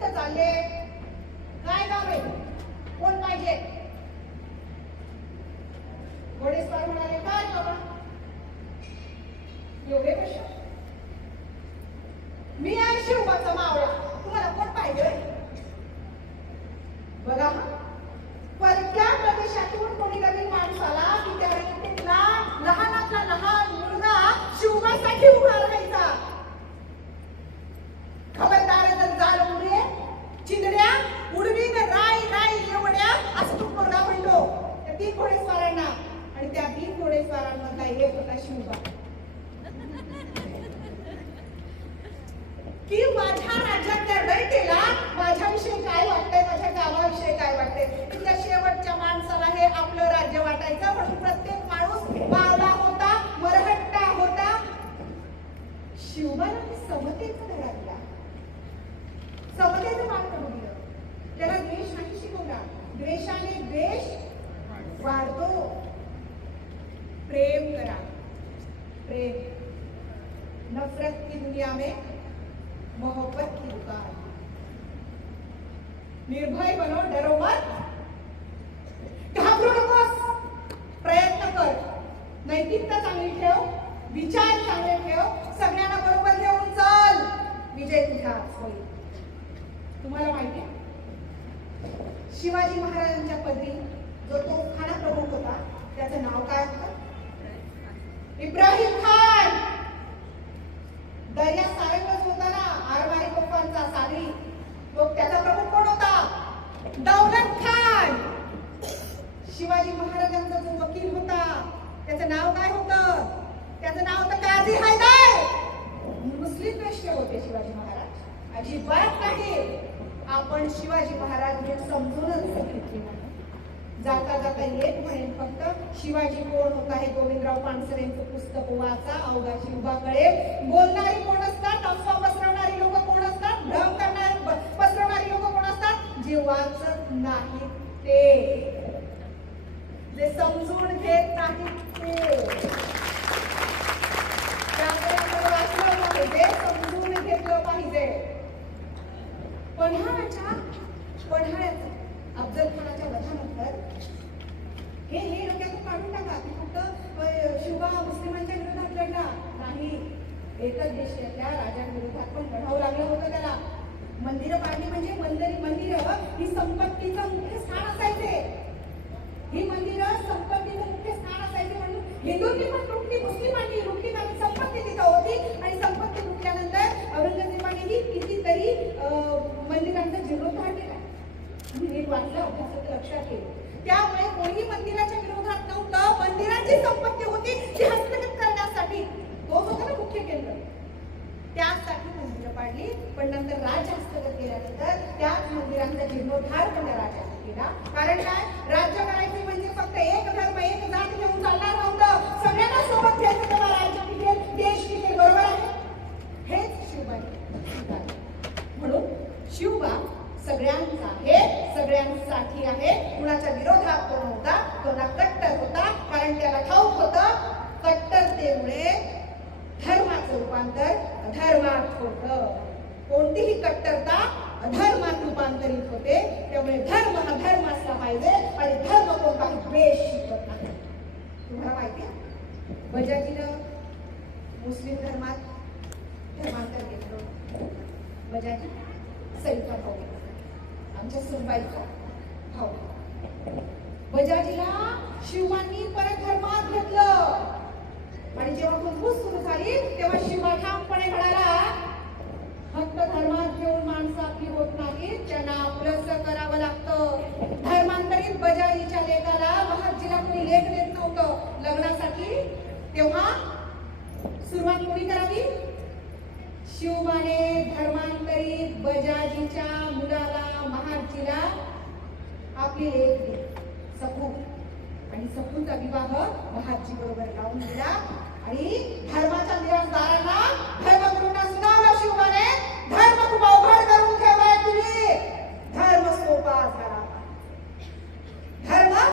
कुठं चालले काय काम आहे? कोण पाहिजे? घोडेस्वार म्हणाले काय बाबा? एवढे कशा मी आहे शिवबाचा मावळा. तुम्हाला कोण पाहिजे? बघा एक की माझ्या राज्यात निर्णय केला माझ्याविषयी काय वाटतंय? माझ्या गावाविषयी काय वाटतंय? तिथल्या शेवटच्या माणसाला हे आपलं राज्य वाटायचं म्हणून प्रत्येक माणूस बावला होता मरहट्टा होता. शिवबाला समतेचा धडा दिला समतेचं मार्ग दिलं त्याला द्वेष नाही शिकवला. द्वेषाने द्वेष वाढतो. प्रेम करा. प्रेम। नफरत की दुनिया में मोहब्बत की दुकान। निर्भय बनो डरो मत। घाबरू नकोस। प्रयत्न कर। नैतिकता चांगली ठेव विचार चांगले ठेव सगळ्यांना बरोबर घेऊन चल। विजय तुझाच होईल। तुम्हाला माहिती आहे? शिवाजी महाराजांच्या पदरी जो तो खाना प्रमुख होता त्याचं नाव काय होतं? इब्राहिम खान! दर्या सारंगच होता ना आरमारी तोफांचा सागरी मग त्याचा प्रमुख कोण होता? दौलत खान! शिवाजी महाराजांचा जो वकील होता त्याचं नाव काय होतं? त्याचं नाव होतं काझी हैदर! मुस्लिम पेशवे होते शिवाजी महाराज. अजिबात नाही. आपण शिवाजी महाराज हे समजूनच घेतली नाही. जाता जाता एक म्हणेन फक्त शिवाजी कोण होता हे गोविंदराव पानसरेंचं पुस्तक वाचा अवघा शिवबा कळेल. बोलणारी कोण असतात? अफवा पसरवणारी लोक कोण असतात? भ्रम करणार पसरवणारी लोक कोण असतात? जे वाचत नाही ते. जे समजून घेत नाहीत ते त्यामुळे आपण वाचलं पाहिजे समजून घेतलं पाहिजे पन्हाळ्याच्या पन्हाळ्याचं अफजल खानाच्या वधानंतर हे हे डोक्यातून काढून टाका की फक्त शिवा मुस्लिमांच्या विरोधात लढला नाही. एकच देशातल्या राजांविरोधात पण लढावं लागलं होतं त्याला. मंदिरं पाडली म्हणजे मंदिर मंदिरं ही संपत्तीचं मुख्य स्थान असायचे. ही मंदिरं संपत्तीचं मुख्य स्थान असायचे म्हणून हिंदूंनी पण लुटली मुस्लिमांनी लुटली कारण संपत्ती तिथं होती आणि संपत्ती लुटल्यानंतर औरंगजेबानेही कितीतरी अं, मंदिरांचा जीर्णोद्धार केला मी नीट अभ्यासात लक्षात येईल त्यामुळे कोणी मंदिराच्या विरोधात नव्हतं मंदिराची संपत्ती होती ती हस्तगत करण्यासाठी. तो होता ना मुख्य केंद्र. त्यासाठी मंदिर पाडली पण नंतर राज्य हस्तगत केल्यानंतर त्याच मंदिरांचा जीर्णोद्धार पण राजा केला. कारण काय? राज्य करायचे म्हणजे फक्त एक धर्म एक जात घेऊन चालणार नव्हतं. सगळ्यांना सोबत घ्यायचं तेव्हा राज्य टिकेल देश टिकेल बरोबर आहे? हेच शिवबाई म्हणून शिवबा सगळ्यांचा आहे सगळ्यांसाठी आहे कुणाच्या विरोधात तो नव्हता तो ना कट्टर होता कारण त्याला ठाऊक होतं कट्टरतेमुळे धर्माचं रूपांतर अधर्मात होतं. कोणतीही कट्टरता अधर्मात रूपांतरित होते त्यामुळे धर्म हा धर्म असला पाहिजे आणि धर्म कोणताही द्वेष शिकवत नाही. तुम्हाला माहिती आहे? बजाजीनं मुस्लिम धर्मात धर्मांतर घेतलं बजाजी सईचा भाऊ. आमच्या सुनबाईचा भाऊ. बजाजीला शिवांनी परत धर्मात घेतलं. आणि जेव्हा कुंभूस सुरू झाली तेव्हा शिवा ठामपणे म्हणाला फक्त धर्मात घेऊन माणसं आपली होत नाही त्यांना आपलंच करावं लागतं. धर्मांतरित बजाजीच्या लेखाला महाजीला कोणी लेख देत नव्हतं. लग्नासाठी तेव्हा सुरुवात कोणी करावी? शिवबाने धर्मांतरित बजाजीच्या मुलाला महाजीला आपली लेख दिली. आणि सखूचा विवाह महाजी बरोबर लावून दिला. आणि धर्माच्या निराधारांना